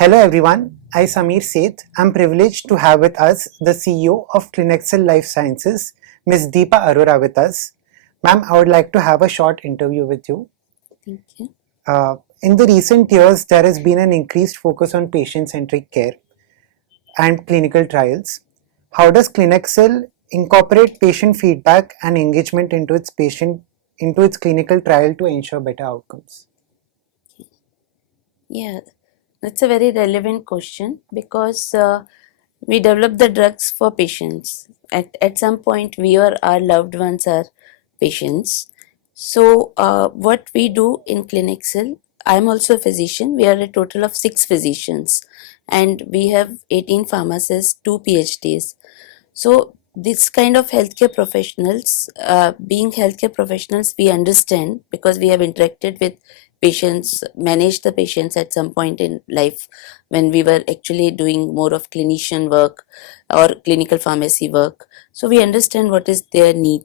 Hello everyone, I Samir Seth. I'm privileged to have with us the CEO of Clinexcel Life Sciences, Ms. Deepa Arora with us. Ma'am, I would like to have a short interview with you. Thank you. In the recent years, there has been an increased focus on patient-centric care and clinical trials. How does Clinexcel incorporate patient feedback and engagement into its clinical trial to ensure better outcomes? Yeah, that's a very relevant question because we develop the drugs for patients. At some point, we or our loved ones are patients. So, what we do in Clinexcel, I'm also a physician. We are a total of 6 physicians, and we have 18 pharmacists, 2 PhDs. So, this kind of healthcare professionals, being healthcare professionals, we understand because we have interacted with patients, managed the patients at some point in life when we were actually doing more of clinician work or clinical pharmacy work. So, we understand what is their need,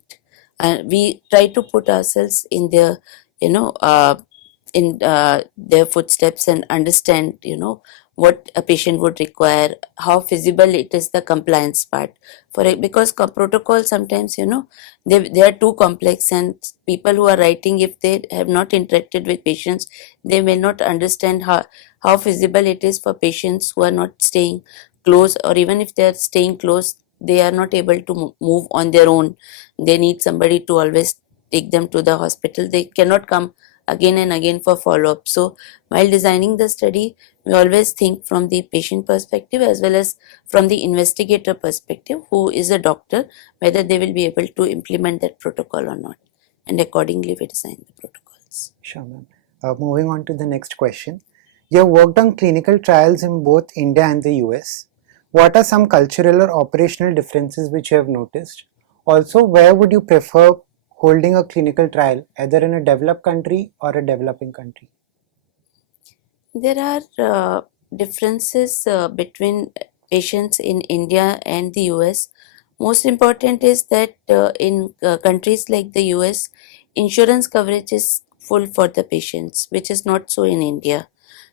and we try to put ourselves in their, you know, in their footsteps and understand what a patient would require, how feasible it is, the compliance part for it, because protocol sometimes they are too complex, and people who are writing, if they have not interacted with patients, they may not understand how feasible it is for patients who are not staying close, or even if they are staying close, they are not able to move on their own. They need somebody to always take them to the hospital. They cannot come again and again for follow-up. So while designing the study, we always think from the patient perspective as well as from the investigator perspective, who is a doctor, whether they will be able to implement that protocol or not. And accordingly, we design the protocols. Sure, ma'am. Moving on to the next question. You have worked on clinical trials in both India and the US. What are some cultural or operational differences which you have noticed? Also, where would you prefer holding a clinical trial, either in a developed country or a developing country? There are differences between patients in India and the US. Most important is that in countries like the US, insurance coverage is full for the patients, which is not so in India.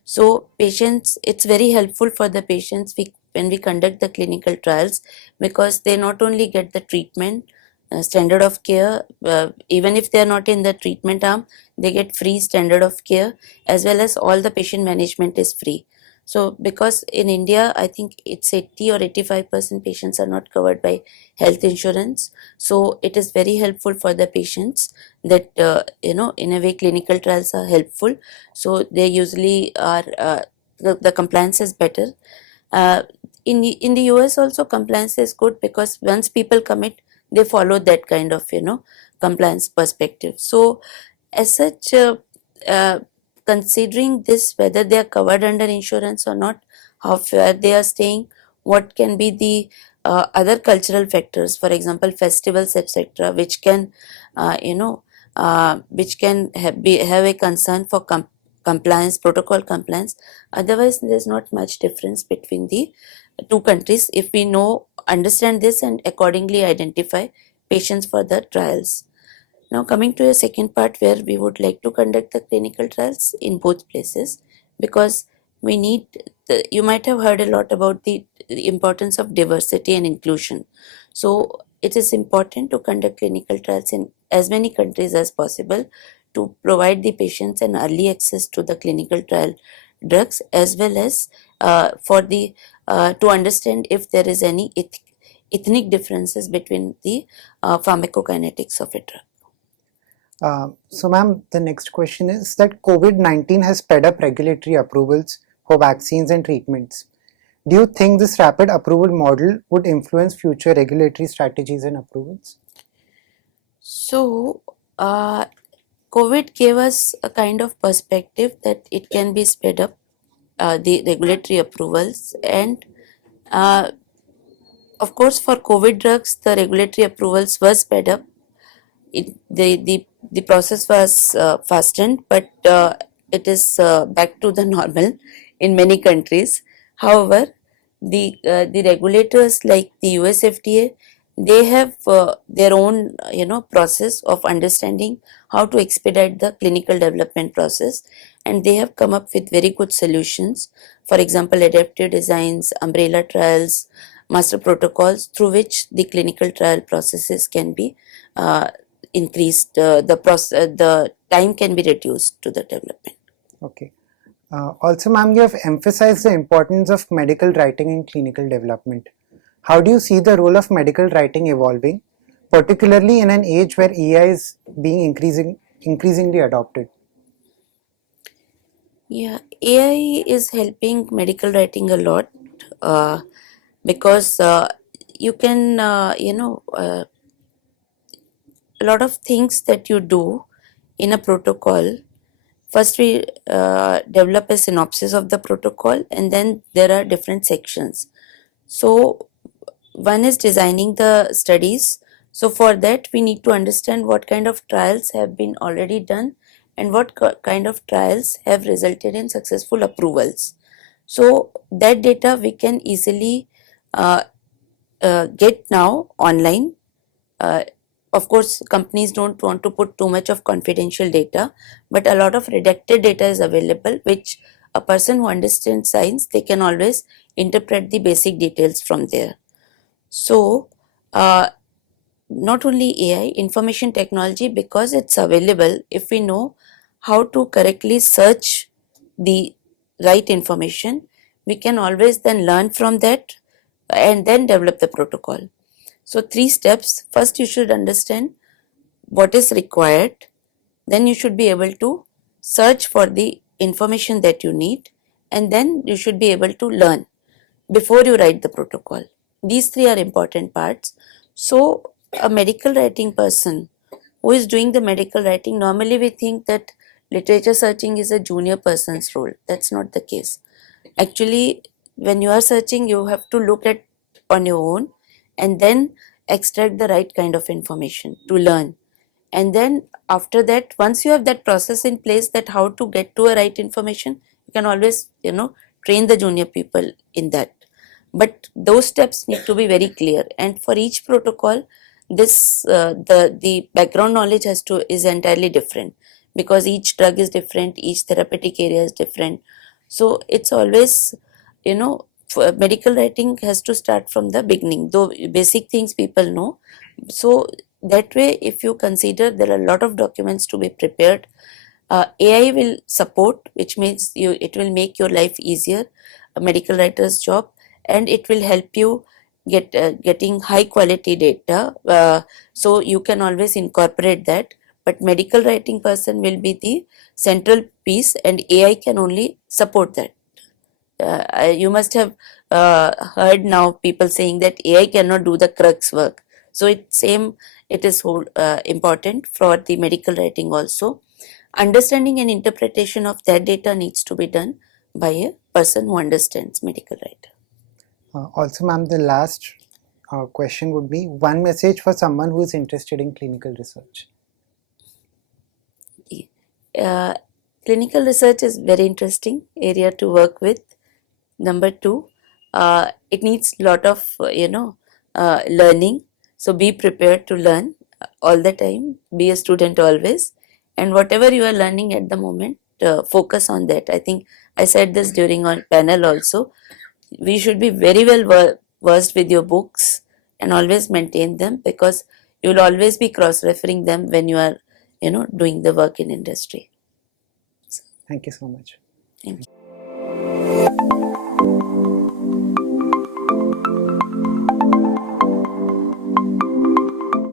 So, patients, it's very helpful for the patients when we conduct the clinical trials, because they not only get the treatment, standard of care, even if they are not in the treatment arm, they get free standard of care, as well as all the patient management is free. So, because in India, I think it's 80 or 85% patients are not covered by health insurance. So, it is very helpful for the patients that, in a way, clinical trials are helpful. So, they usually are, the compliance is better. Uh, in the US also, compliance is good because once people commit, they follow that kind of compliance perspective. So as such, considering this, whether they are covered under insurance or not, how far they are staying, what can be the other cultural factors, for example festivals, etc., which can have a concern for compliance, protocol compliance. Otherwise, there's not much difference between the two countries if we understand this and accordingly identify patients for the trials. Now, coming to a second part, where we would like to conduct the clinical trials in both places, because we need you might have heard a lot about the importance of diversity and inclusion. So it is important to conduct clinical trials in as many countries as possible to provide the patients an early access to the clinical trial drugs, as well as for the to understand if there is any ethnic differences between the pharmacokinetics of a drug. So, ma'am, the next question is that COVID-19 has sped up regulatory approvals for vaccines and treatments. Do you think this rapid approval model would influence future regulatory strategies and approvals? So, COVID gave us a kind of perspective that it can be sped up, the regulatory approvals, and uh, of course, for COVID drugs, the regulatory approvals were sped up. The process was fastened, but it is back to the normal in many countries. However, the regulators like the US FDA they have their own process of understanding how to expedite the clinical development process, and they have come up with very good solutions. For example, adaptive designs, umbrella trials, master protocols through which the clinical trial processes can be increased, the time can be reduced to the development. Okay. Also, ma'am, you have emphasized the importance of medical writing in clinical development. How do you see the role of medical writing evolving, particularly in an age where AI is being increasingly adopted? Yeah, AI is helping medical writing a lot, because you can, a lot of things that you do in a protocol. First, we develop a synopsis of the protocol, and then there are different sections. So, one is designing the studies. So, for that, we need to understand what kind of trials have been already done and what kind of trials have resulted in successful approvals. So, that data we can easily uh, get now online. Uh, of course, companies don't want to put too much of confidential data, but a lot of redacted data is available, which a person who understands science, they can always interpret the basic details from there. So, uh, not only AI, information technology, because it's available, if we know how to correctly search the right information, we can always then learn from that and then develop the protocol. So, three steps. First, you should understand what is required, then you should be able to search for the information that you need, and then you should be able to learn before you write the protocol. These three are important parts. So, a medical writing person who is doing the medical writing, normally we think that literature searching is a junior person's role. That's not the case. Actually, when you are searching, you have to look at on your own and then extract the right kind of information to learn. And then after that, once you have that process in place, that how to get to a right information, you can always train the junior people in that. But those steps need to be very clear, and for each protocol, this the background knowledge is entirely different, because each drug is different, each therapeutic area is different. So it's always, medical writing has to start from the beginning, though basic things people know. So that way, if you consider, there are a lot of documents to be prepared. AI will support, which means it will make your life easier, a medical writer's job, and it will help you getting high quality data. So you can always incorporate that. But medical writing person will be the central piece, and AI can only support that. You must have heard now people saying that AI cannot do the crux work. So it is important for the medical writing also. Understanding and interpretation of that data needs to be done by a person who understands medical writing. Also, ma'am, the last question would be one message for someone who is interested in clinical research. Uh, Clinical research is very interesting area to work with. Number two, it needs lot of learning. So be prepared to learn all the time. Be a student always, and whatever you are learning at the moment, focus on that. I think I said this during our panel also. We should be very well versed with your books and always maintain them, because you will always be cross-referring them when you are doing the work in industry. Thank you so much. Thank you.